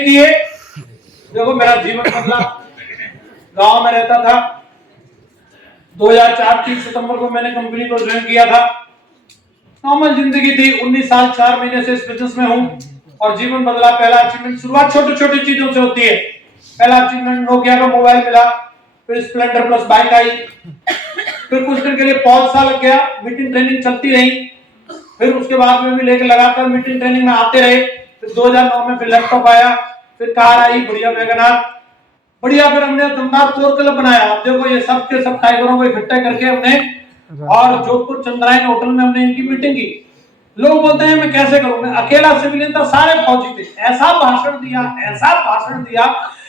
किए। देखो मेरा जीवन बदला। गांव में रहता था, 2004 30 सितंबर को मैंने कंपनी को ज्वाइन किया था। नॉर्मल जिंदगी थी। 19 साल 4 महीने से इस बिजनेस में हूं और जीवन बदला। पहला अचीवमेंट, शुरुआत छोटी छोटी चीजों से होती है। पहला अचीवमेंट नोकिया का मोबाइल मिला, फिर स्प्लेंडर प्लस बाइक आई, फिर कुछ दिन के लिए पॉज सा लग गया, मीटिंग ट्रेनिंग चलती रही, फिर उसके बाद में भी लेके लगातार मीटिंग ट्रेनिंग में आते रहे। फिर 2009 में फिर लैपटॉप आया, फिर कार आई, बढ़िया वैगनआर, बढ़िया। फिर हमने दमदार कोर क्लब बनाया। आप देखो ये सब के सब टाइगरों को इकट्ठे करके हमने, और जोधपुर चंद्रायन होटल में हमने इनकी मीटिंग की। लोग बोलते हैं मैं कैसे करूं, मैं अकेला सिविलियन था, सारे फौजी थे। ऐसा भाषण दिया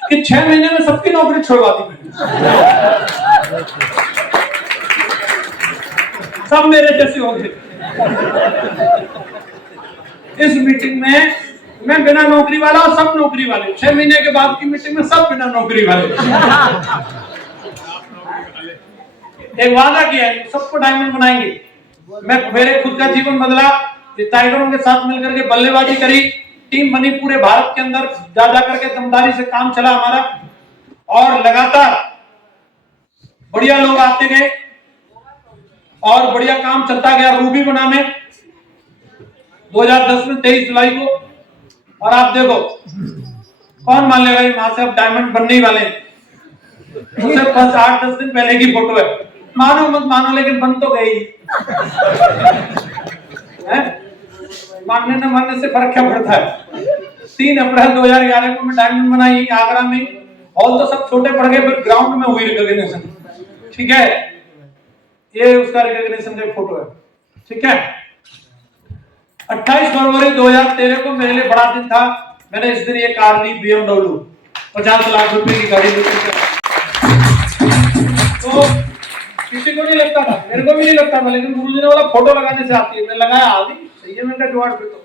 कि 6 महीने में सबकी नौकरी छोड़वा दी मैंने। सब मेरे जैसे हो गए। इस मीटिंग में मैं बिना नौकरी वाला और सब नौकरी वाले। 6 महीने के बाद की मीटिंग में सब बिना नौकरी वाले। एक वादा किया है, सबको डायमंड बनाएंगे। मेरे खुद का जीवन बदला। टाइगरों के साथ मिलकर के बल्लेबाजी करी, टीम बनी, पूरे भारत के अंदर जा करके दमदारी से काम चला हमारा, और लगातार बढ़िया लोग आते गए और बढ़िया काम चलता गया। रूबी बना में 2010 में 23 जुलाई को। और आप देखो कौन मान लेगा ये वहां से अब डायमंड बनने ही वाले हैं। उससे 8-10 दिन पहले की फोटो है। मानो मत मानो लेकिन बन तो गई है। मानने न मानने से फर्क क्या पड़ता है। 3 अप्रैल 2011 को मैं डायमंड बनाई आगरा में। हॉल तो सब छोटे पड़ गए, फिर ग्राउंड में हुई रिकॉग्निशन। ठीक है, ये उसका रिकॉग्निशन का फोटो है। ठीक है, 28 फरवरी 2013 को मेरे लिए बड़ा दिन था। मैंने इस दिन ये कार ली, BMW 50 लाख रुपए की गाड़ी ली। तो किसी को नहीं लगता था, मेरे को भी नहीं लगता था, लेकिन गुरुजी ने बोला फोटो लगाने से आती है। मैंने लगाया, आ गई। सही है, मैंने जुगाड़ पे तो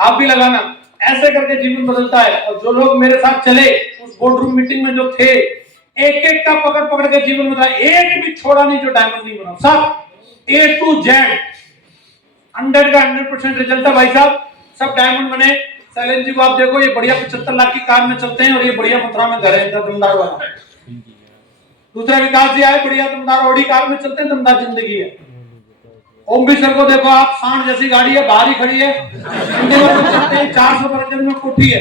आप भी लगाना। ऐसे करके जीवन बदलता है। और जो लोग मेरे साथ चले उस बोर्डरूम मीटिंग में जो थे, एक एक का पकड़ पकड़ के जीवन बदला। एक भी छोड़ा नहीं जो डायमंड नहीं बना। सब A to Z 100 का 100% रिजल्ट था भाई साहब। सब डायमंड बने। शैलेंद्र जी को आप देखो, ये बढ़िया 75 लाख की कार में चलते हैं और ये बढ़िया मथुरा में घर है दमदार वाला। दूसरा विकास जी आए, बढ़िया दमदार ऑडी कार में चलते हैं, दमदार जिंदगी है। ओम भी सर को देखो आप, सांड जैसी गाड़ी है, बाहर ही खड़ी है, 400 बरगद में कोठी है।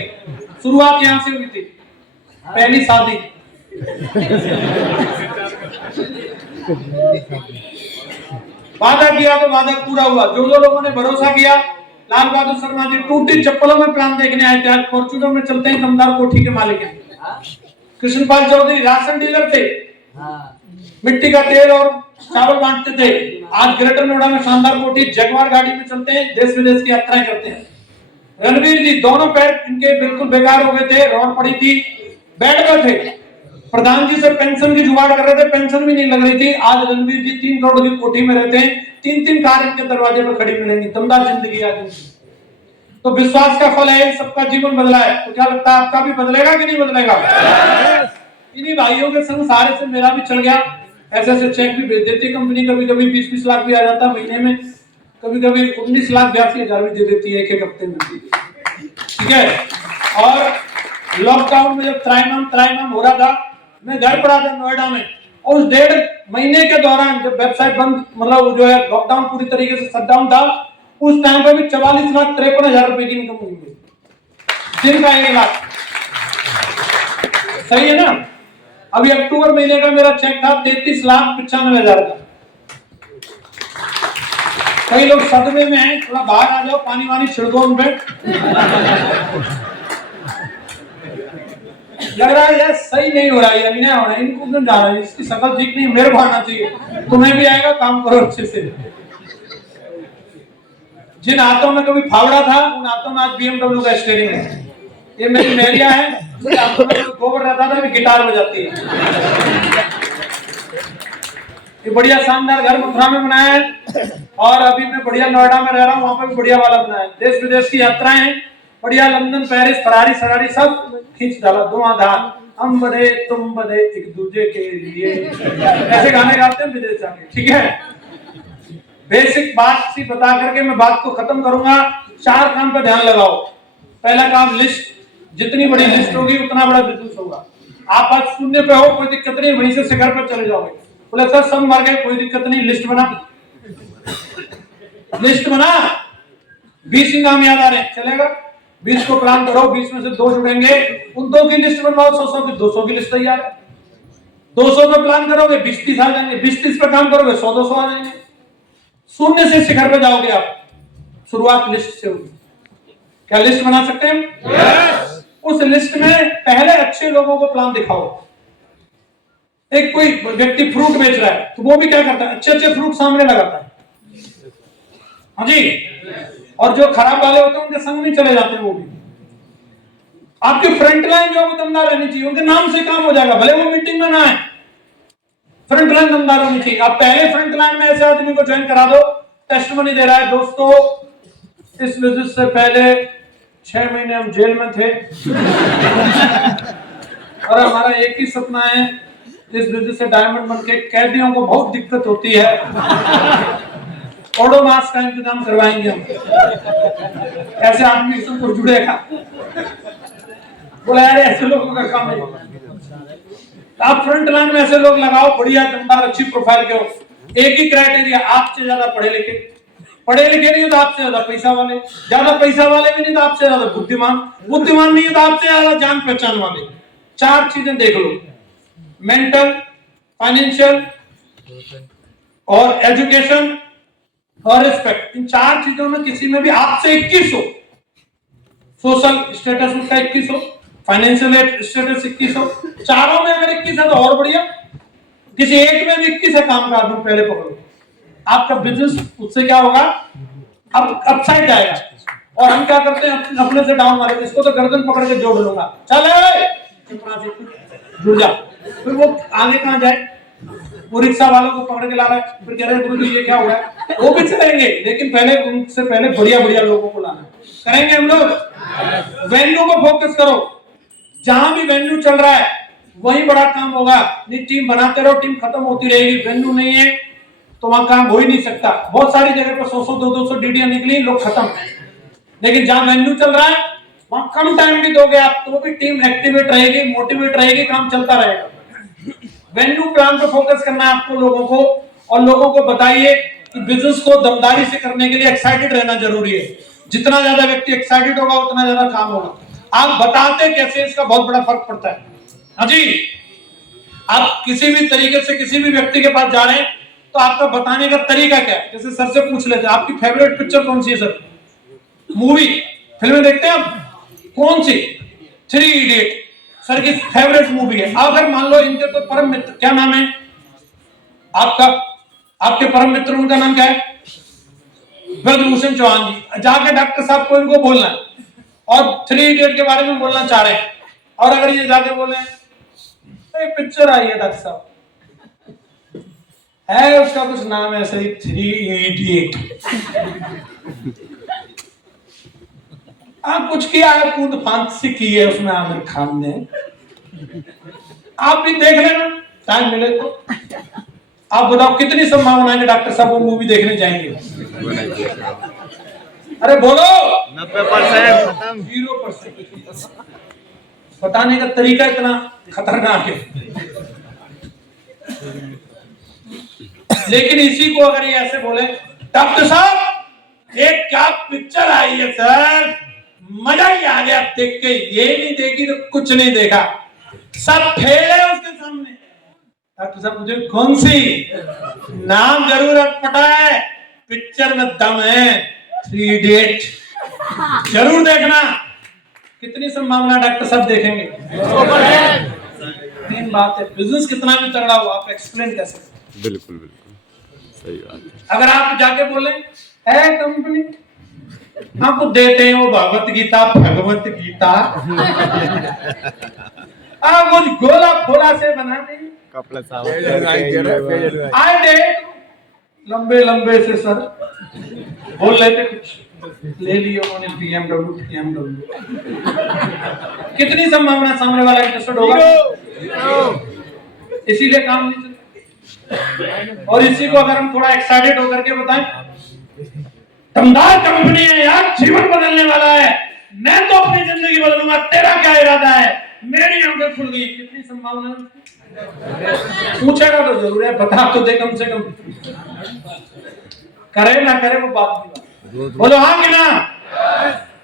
शुरुआत यहाँ से हुई थी, पहली शादी। वादा किया तो वादा पूरा हुआ। जो लोगों ने भरोसा किया, लाल बहादुर शर्मा जी टूटी चप्पलों में प्लान देखने आए थे, आज फॉर्च्यूनर में चलते हैं, दमदार कोठी के मालिक हैं। कृष्णपाल चौधरी राशन डीलर थे, मिट्टी का तेल और चावल बांटते थे, आज ग्रेटर नोएडा में शानदार कोठी, जगवार गाड़ी में चलते हैं, देश विदेश की यात्राएं करते हैं। रणवीर जी, दोनों पैर इनके बिल्कुल बेकार हो गए थे, रॉड पड़ी थी, बेड पर थे। प्रधान जी से पेंशन की जुगाड़ कर रहे थे, पेंशन भी नहीं लग रही थी। आज रणवीर जी 3 करोड़ की कोठी में रहते हैं, 3-3 कार इनके दरवाजे पर खड़ी मिलेंगी। दमदार जिंदगी आज इनकी। तो विश्वास का फल है, सबका जीवन बदला है। तो क्या लगता है आपका भी बदलेगा कि नहीं बदलेगा? इन्हीं भाइयों के संग सारे से मेरा भी चढ़ गया। ऐसे ऐसे चेक भी भेज देती कंपनी, कभी कभी 20-20 लाख भी आ जाता महीने में, कभी कभी 19,82,000 भी दे देती है एक हफ्ते में। ठीक है, और लॉकडाउन में जब त्राइमाम हो रहा था, मैं घर पड़ा था नोएडा में, और उस 1.5 महीने के दौरान जब वेबसाइट बंद, मतलब जो है लॉकडाउन पूरी तरीके से शटडाउन था, उस टाइम पे भी 44,53,000 रुपए की इनकम हुई है, दिन का 1 लाख। सही है ना? अभी अक्टूबर महीने का मेरा चेक था 33,95,000 का। कई लोग सदमे में हैं, थोड़ा बाहर आ जाओ, पानी वानी छिड़को उन पे। लग रहा है यार सही नहीं हो रहा है, अन्याय हो रहा है, इनको क्यों जा रहा है, इसकी शकल ठीक नहीं, मेरे को आना चाहिए, तुम्हें भी आएगा, काम करो अच्छे से। जिन हाथों में कभी फावड़ा था, उन हाथों में आज BMW का स्टीयरिंग है। ये मेरी मेरिया है, हाथों में गोबर रहता था, अभी गिटार बजाती है। ये बढ़िया शानदार घर मथुरा में बनाया है, और अभी मैं बढ़िया नोएडा में रह रहा हूँ, वहां पर भी बढ़िया वाला बनाया है। देश विदेश की यात्राएं हैं, बढ़िया, लंदन, पेरिस, फरारी सरारी सब खींच डाला, धुआंधार। हम बने तुम बने एक दूसरे के लिए, ऐसे गाने गाते हैं विदेश जाके। ठीक है, बेसिक बात सी बता करके मैं बात को खत्म करूंगा। 4 काम पे ध्यान लगाओ। पहला काम लिस्ट, जितनी बड़ी लिस्ट होगी उतना बड़ा बिजनेस होगा। आप आज शून्य पे हो, कोई दिक्कत नहीं, वहीं से शिखर पर चले जाओगे। बोले सर सब मर गए, कोई दिक्कत नहीं, लिस्ट बना, लिस्ट बना। 20 नाम याद आ रहे हैं, चलेगा? 20 को प्लान करो, 20 में से 2 जुड़ेंगे, उन 2 की लिस्ट बनवाओ, 100 की, 200 की लिस्ट तैयार है। 200 पे प्लान करोगे, 20-30 आ जाएंगे, 20-30 पे काम करोगे, 100-200 आ जाएंगे। शून्य से शिखर पे जाओगे आप। शुरुआत लिस्ट से होगी। क्या लिस्ट बना सकते हैं? yes! उस लिस्ट में पहले अच्छे लोगों को प्लान दिखाओ। एक कोई व्यक्ति फ्रूट बेच रहा है, तो वो भी क्या करता है, अच्छे फ्रूट सामने लगाता है, हाँ जी, और जो खराब वाले होते हैं उनके संग में चले जाते हैं वो भी। आपकी फ्रंट लाइन जो दमदार रहनी चाहिए, उनके नाम से काम हो जाएगा, भले वो मीटिंग में ना है, फ्रंट लाइन दमदार होनी चाहिए। आप पहले फ्रंट लाइन में ऐसे आदमी को ज्वाइन करा दो, टेस्टमनी दे रहा है, दोस्तों इस विजिट से पहले 6 महीने हम जेल में थे और हमारा एक ही सपना है, इस विजिट से डायमंड बन के कैदियों को बहुत दिक्कत होती है, ओडोमास का इंतजाम करवाएंगे हम। ऐसे आदमी से जुड़ेगा, बोला यार ऐसे लोगों का काम है। आप फ्रंट लाइन में ऐसे लोग लगाओ, बढ़िया दमदार अच्छी प्रोफाइल के हो। एक ही क्राइटेरिया, आपसे ज्यादा पढ़े लिखे नहीं तो आपसे ज्यादा पैसा वाले, ज्यादा पैसा वाले भी नहीं तो आपसे ज्यादा बुद्धिमान नहीं है तो आपसे ज्यादा जान पहचान वाले। 4 चीजें देख लो, मेंटल, फाइनेंशियल और एजुकेशन और रिस्पेक्ट। इन 4 चीजों में किसी में भी आपसे 21 हो, सोशल स्टेटस उसका 21 हो, फाइनेंशियल स्टेटस 21 हो, चारों में अगर 21 है तो और बढ़िया, किसी एक में भी 21 है काम का आदमी पहले पकड़ो, आपका बिजनेस उससे क्या होगा, अब अपसाइड जाएगा। और हम क्या करते हैं, अपने से डाउन वाले, इसको तो गर्दन पकड़ के जोड़ लूंगा, चल जुड़ जा, फिर वो आगे कहां जाए, वो रिक्शा वालों को पकड़ के ला रहा है, फिर कह रहे हैं गुरु जी ये क्या हो रहा है, वो भी चलेंगे, लेकिन पहले उनसे पहले बढ़िया लोगों को लाना। करेंगे हम लोग। वेन्यू को फोकस करो, जहां भी वेन्यू चल रहा है वहीं बड़ा काम होगा। नहीं टीम बनाते रहो, टीम खत्म होती रहेगी, वेन्यू नहीं है तो वहां काम हो ही नहीं सकता। बहुत सारी जगह पर 100-200 डीडीआर निकली, लोग खत्म। लेकिन जहां वेन्यू चल रहा है वहां कम टाइम भी दोगे आप तो भी टीम एक्टिवेट रहेगी, मोटिवेट रहेगी, काम चलता रहेगा। वेन्यू प्लान पे फोकस करना है आपको लोगों को, और लोगों को बताइए कि बिजनेस को दमदारी से करने के लिए एक्साइटेड रहना जरूरी है। जितना ज्यादा व्यक्ति एक्साइटेड होगा उतना ज्यादा काम होगा। आप बताते कैसे, इसका बहुत बड़ा फर्क पड़ता है। हाँ जी, आप किसी भी तरीके से किसी भी व्यक्ति के पास जा रहे हैं तो आपका बताने का तरीका क्या है। जैसे सर से पूछ लेते हैं आपकी फेवरेट पिक्चर कौन सी है सर, मूवी फिल्में देखते हैं आप, कौन सी? 3 इडियट सर की फेवरेट मूवी है। अगर मान लो इनके कोई परम मित्र, क्या नाम है आपका, आपके परम मित्र, उनका नाम क्या है? ब्रजभूषण चौहान जी। जाके डॉक्टर साहब को इनको बोलना है और 3 इडियट के बारे में बोलना चाह रहे हैं, और अगर ये जाके बोले पिक्चर आई है डॉक्टर साहब, है उसका कुछ नाम है सही, 3 इडियट, कुछ किया है, कूद फांसी की है उसमें आमिर खान ने। आप भी देख लेना टाइम मिले तो। आप बताओ कितनी संभावना है कि डॉक्टर साहब वो मूवी देखने जाएंगे? अरे बोलो 90%, 0%। बताने का तरीका इतना खतरनाक है। लेकिन इसी को अगर ये ऐसे बोले, डॉक्टर साहब एक क्या पिक्चर आई है सर, मजा ही आ गया देख के, ये नहीं देखी तो कुछ नहीं देखा, सब फेल है उसके सामने। डॉक्टर साहब मुझे कौन सी, नाम जरूर अटपटा है, पिक्चर में दम है, 3 इडियट, जरूर देखना। कितनी संभावना डॉक्टर साहब देखेंगे? मेन बात है, बिजनेस कितना भी तगड़ा हो आप एक्सप्लेन कैसे? बिल्कुल सही बात है। अगर आप जाके बोले है कंपनी आपको देते हैं वो भगवत गीता कुछ गोला फोला से बना देंगे, कपड़ा साफ आए दे लंबे से सर बोल लेते, कुछ ले लिया उन्होंने BMW। कितनी संभावना सामने वाला इंटरेस्टेड होगा? इसीलिए काम नहीं चलता। और इसी को अगर हम थोड़ा एक्साइटेड होकर के बताएं, दमदार कंपनी है यार, जीवन बदलने वाला है, मैं तो अपनी जिंदगी बदलूंगा, तेरा क्या इरादा है? मेरी आंखें खुल गई। कितनी संभावना है? पूछेगा तो जरूर है, बता तो दे कम से कम। करे ना करे वो बात की बात। बोलो हाँ कि ना?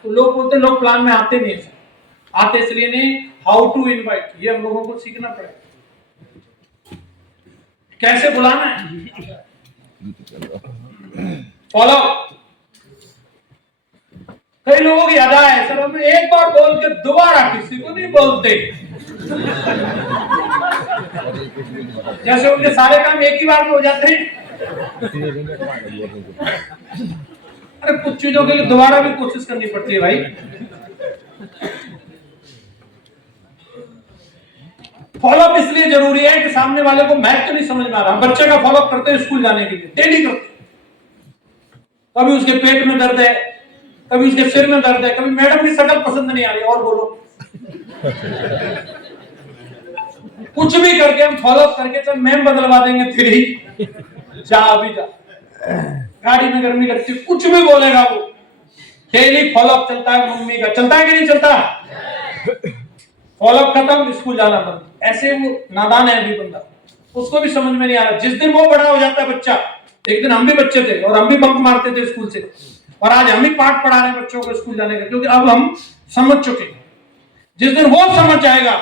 तो लोग बोलते लोग प्लान में आते नहीं है। आते इसलिए नहीं, हाउ टू इनवाइट, ये हम लोगों को सीखना पड़ेगा, कैसे बुलाना है। फॉलो। कई लोगों की अदा है, सर हम एक बार बोल के दोबारा किसी को नहीं बोलते। जैसे उनके सारे काम एक ही बार में हो जाते हैं। अरे कुछ चीजों के लिए दोबारा भी कोशिश करनी पड़ती है भाई। फॉलोअप इसलिए जरूरी है कि सामने वाले को मैथ तो नहीं समझ में आ रहा, बच्चे का फॉलोअप करते हैं स्कूल जाने के लिए, डेली करते। कभी उसके पेट में दर्द है, कभी उसके सिर में दर्द है, कभी मैडम की शक्ल पसंद नहीं आ रही, और बोलो। कुछ भी करके हम फॉलोअप करके चल मैम बदलवा देंगे, तेरी जा अभी जा, गाड़ी में गर्मी लगती, कुछ भी बोलेगा वो। डेली फॉलोअप चलता है मम्मी का, चलता है कि नहीं चलता? फॉलोअप खत्म, स्कूल जाना बंद। ऐसे वो नादान है अभी बंदा, उसको भी समझ में नहीं आ रहा। जिस दिन वो बड़ा हो जाता है बच्चा, एक दिन हम भी बच्चे थे और हम भी बंक मारते थे स्कूल से, और आज हम ही पाठ पढ़ा रहे हैं बच्चों को स्कूल जाने का, क्योंकि अब हम समझ चुके हैं। जिस दिन वो समझ जाएगा,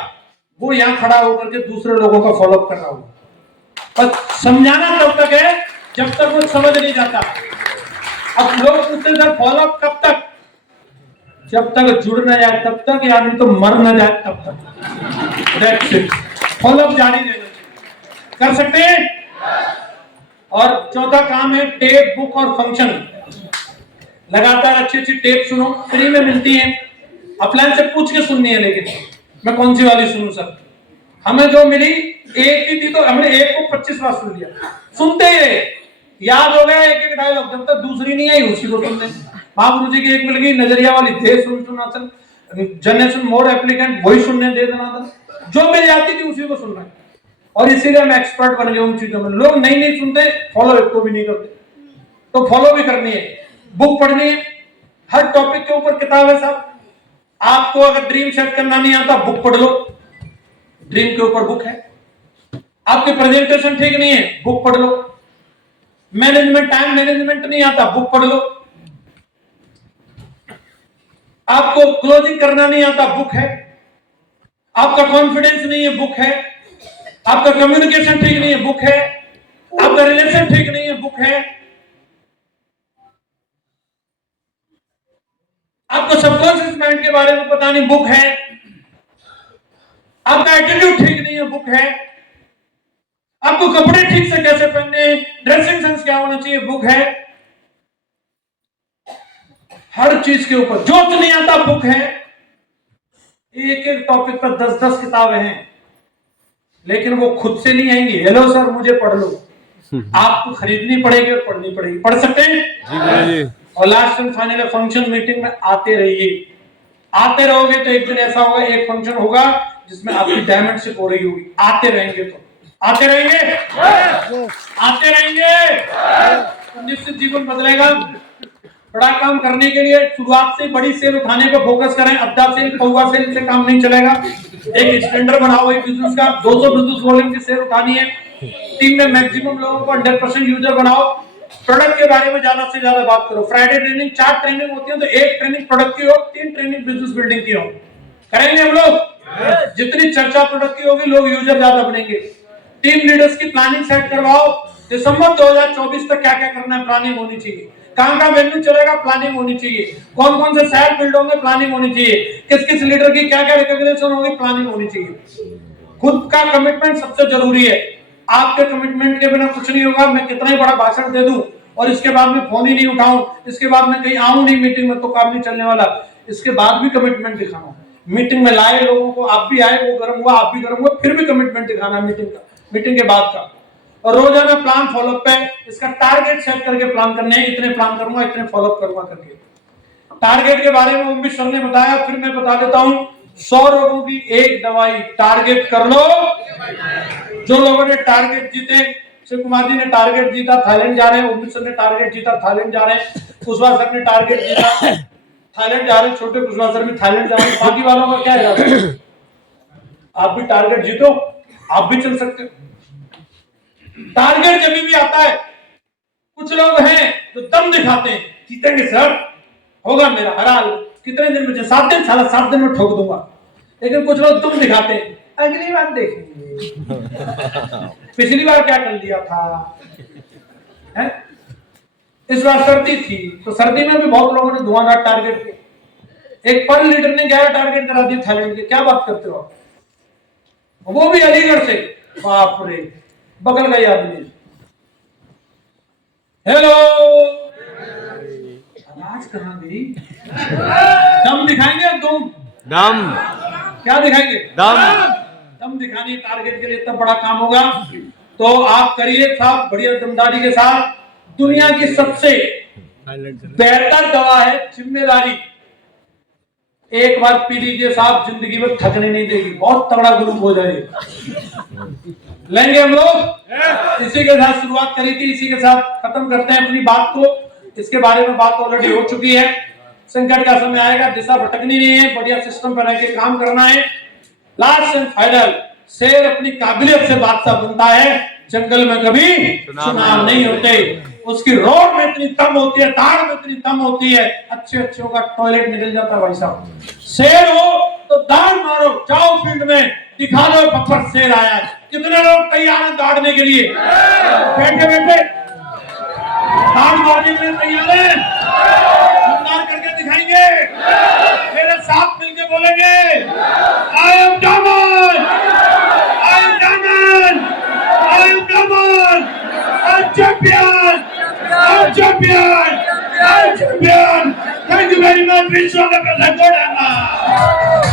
वो यहाँ खड़ा होकर के दूसरे लोगों का फॉलोअप कर रहा होगा। पर समझाना तब तक है जब तक वो समझ नहीं जाता। अब लोग पूछते हैं फॉलोअप कब तक? जब तक जुड़ न जाए तब तक, यानी तो मर न जाए तब तक। फॉलोअप जारी रहना चाहिए। कर सकते हैं? और चौथा काम है टेप, बुक और फंक्शन। लगातार अच्छी अच्छी टेप सुनो, फ्री में मिलती है। अपलाइन से पूछ के सुननी है, लेकिन मैं कौन सी वाली सुनूं सर? हमें जो मिली एक ही थी, तो हमने एक को 25 बार सुन लिया। सुनते ही याद हो गया एक एक डायलॉग, जब तक दूसरी नहीं आई उसी को सुनते। महागुरु जी की एक मिल गई नजरिया वाली, दे सुना चल, जनरेशन मोड एप्लीकेंट, वही सुनने दे देना था। जो मिल जाती थी उसी को सुनना है, और इसीलिए हम एक्सपर्ट बन गए उन चीजों में। लोग नहीं सुनते, फॉलो एक को भी नहीं करते। तो फॉलो भी करनी है, बुक पढ़नी है, हर टॉपिक के ऊपर किताब है साहब। आपको अगर ड्रीम सेट करना नहीं आता, बुक पढ़ लो, ड्रीम के ऊपर बुक है। आपकी प्रेजेंटेशन ठीक नहीं है, बुक पढ़ लो। मैनेजमेंट, टाइम मैनेजमेंट नहीं आता, बुक पढ़ लो। आपको क्लोजिंग करना नहीं आता, बुक है। आपका कॉन्फिडेंस नहीं है, बुक है। आपका कम्युनिकेशन ठीक नहीं है, बुक है। आपका रिलेशन ठीक नहीं है, बुक है। आपको सबकॉन्शियस माइंड के बारे में पता नहीं, बुक है। आपका एटीट्यूड ठीक नहीं है, बुक है। आपको कपड़े ठीक से कैसे पहनने, ड्रेसिंग सेंस क्या होना चाहिए, बुक है। हर चीज के ऊपर जो नहीं आता, बुक है। एक एक टॉपिक पर 10-10 किताबें हैं, लेकिन वो खुद से नहीं आएंगी। हेलो सर मुझे पढ़ लो, आपको खरीदनी पड़ेगी और पढ़नी पड़ेगी। पढ़ सकते हैं जी। और last and final function meeting में आते रहिए। आते रहोगे तो एक दिन ऐसा होगा, एक फंक्शन होगा जिसमें आपकी डायमेंडशिप हो रही होगी। आते रहेंगे तो आते रहेंगे, आते रहेंगे तो निश्चित जीवन बदलेगा। बड़ा काम करने के लिए शुरुआत से बड़ी सेल उठाने पर फोकस करें। अद्धा सेल, पौवा सेल से काम नहीं चलेगा। एक स्टैंडर्ड बनाओ एक बिजनेस का, 200 बिजनेस वॉल्यूम की सेल उठानी है। टीम में मैक्सिमम लोगों को 100% यूजर बनाओ। प्रोडक्ट के बारे में ज्यादा से ज्यादा बात करो। फ्राइडे ट्रेनिंग 4 ट्रेनिंग होती है, तो 1 ट्रेनिंग प्रोडक्ट की हो, 3 ट्रेनिंग बिजनेस बिल्डिंग की हो। करेंगे हम लोग। जितनी चर्चा प्रोडक्ट की होगी, लोग यूजर ज्यादा बनेंगे। टीम लीडर्स की प्लानिंग सेट करवाओ। दिसंबर 2024 तक क्या क्या करना है, प्लानिंग होनी चाहिए। कहां का वेन्यू चलेगा, प्लानिंग होनी चाहिए। कौन कौन से शहर बिल्ड होंगे, प्लानिंग होनी चाहिए। किस किस लीडर की क्या क्या रिकॉग्निशन होगी, प्लानिंग होनी चाहिए। खुद का कमिटमेंट सबसे जरूरी है। आपके कमिटमेंट के बिना कुछ नहीं होगा। मैं कितना ही बड़ा भाषण दे दूं और इसके बाद में फोन ही नहीं उठाऊं, इसके बाद में कहीं आऊं नहीं मीटिंग में, तो काम नहीं चलने वाला। इसके बाद भी कमिटमेंट दिखाना। मीटिंग में लाए लोगों को, आप भी आए, वो गर्म हुआ, आप भी गर्म हुआ, फिर भी कमिटमेंट दिखाना मीटिंग का, मीटिंग के बाद का। और रोजाना प्लान फॉलोअप पे इसका टारगेट सेट करके प्लान करने हैं। इतने प्लान करूंगा, इतने फॉलोअप करूंगा करके। टारगेट के बारे में उम्मीद सर ने बताया, फिर मैं बता देता हूं। 100 लोगों की एक दवाई, टारगेट कर लो। जो लोगों ने टारगेट जीते, शिव कुमार जी ने टारगेट जीता, थाईलैंड जा रहे हैं। उम्मीद सर ने टारगेट जीता, थाईलैंड जा रहे हैं। कुशवाहा सर ने टारगेट जीता, थाईलैंड जा रहे हैं, छोटे कुशवाहा सर भी थाईलैंड जा रहे हैं, बाकी वालों का क्या इरादा है? आप भी टारगेट जीतो, आप भी चल सकते हो। टारगेट जब भी आता है, कुछ लोग हैं जो दम दिखाते हैं, जीतेंगे सर, होगा मेरा हर हाल, कितने दिन में, 7 दिन, साला 7 दिन में ठोक दूंगा। लेकिन कुछ लोग तुम दिखाते हैं, अगली बार देखेंगे, पिछली बार क्या कर लिया था है? इस बार सर्दी थी तो सर्दी में भी बहुत लोगों ने धुआंधार टारगेट किए। एक पर लीडर ने 11 टारगेट करा दिए थाईलैंड के। क्या बात करते हो, वो भी अलीगढ़ से। बाप रे, बगल का ही आदमी। हेलो, आवाज कहां गई? दम दिखाएंगे तुम? दम। क्या दिखाएंगे? दम दिखाने टारगेट के लिए इतना बड़ा काम होगा तो आप करिए साहब, बढ़िया दमदारी के साथ। दुनिया की सबसे बेहतर दवा है जिम्मेदारी। एक बार पी लीजिए साहब, जिंदगी में थकने नहीं देगी, बहुत तगड़ा ग्रुप हो जाएगा। लेंगे हम लोग। इसी के साथ शुरुआत करी थी, इसी के साथ खत्म करते हैं अपनी बात को। इसके बारे में बात ऑलरेडी हो चुकी है। संकट का समय आएगा, दिशा भटकनी नहीं है, बढ़िया सिस्टम पर रह के काम करना है। लास्ट एंड फाइनल, शेर अपनी काबिलियत से बादशाह बनता है, जंगल में कभी चुनाव नहीं होते। उसकी रोड में इतनी दम होती है, ताड़ में इतनी दम होती है, अच्छे अच्छों का टॉयलेट निकल जाता है भाई साहब। शेर हो तो दाड़ मारो, जाओ फील्ड में, दिखा दो बब्बर शेर आया है। कितने लोग तैयार हैं दाड़ने के लिए? बैठे बैठे दाड़ मारने के लिए तैयार है? दाड़ करके दिखाएंगे, मेरे साथ मिलके बोलेंगे, I am demon, I am demon, I am demon, I am champion, I am champion, I am champion. Thank you very much. Wish you all the best.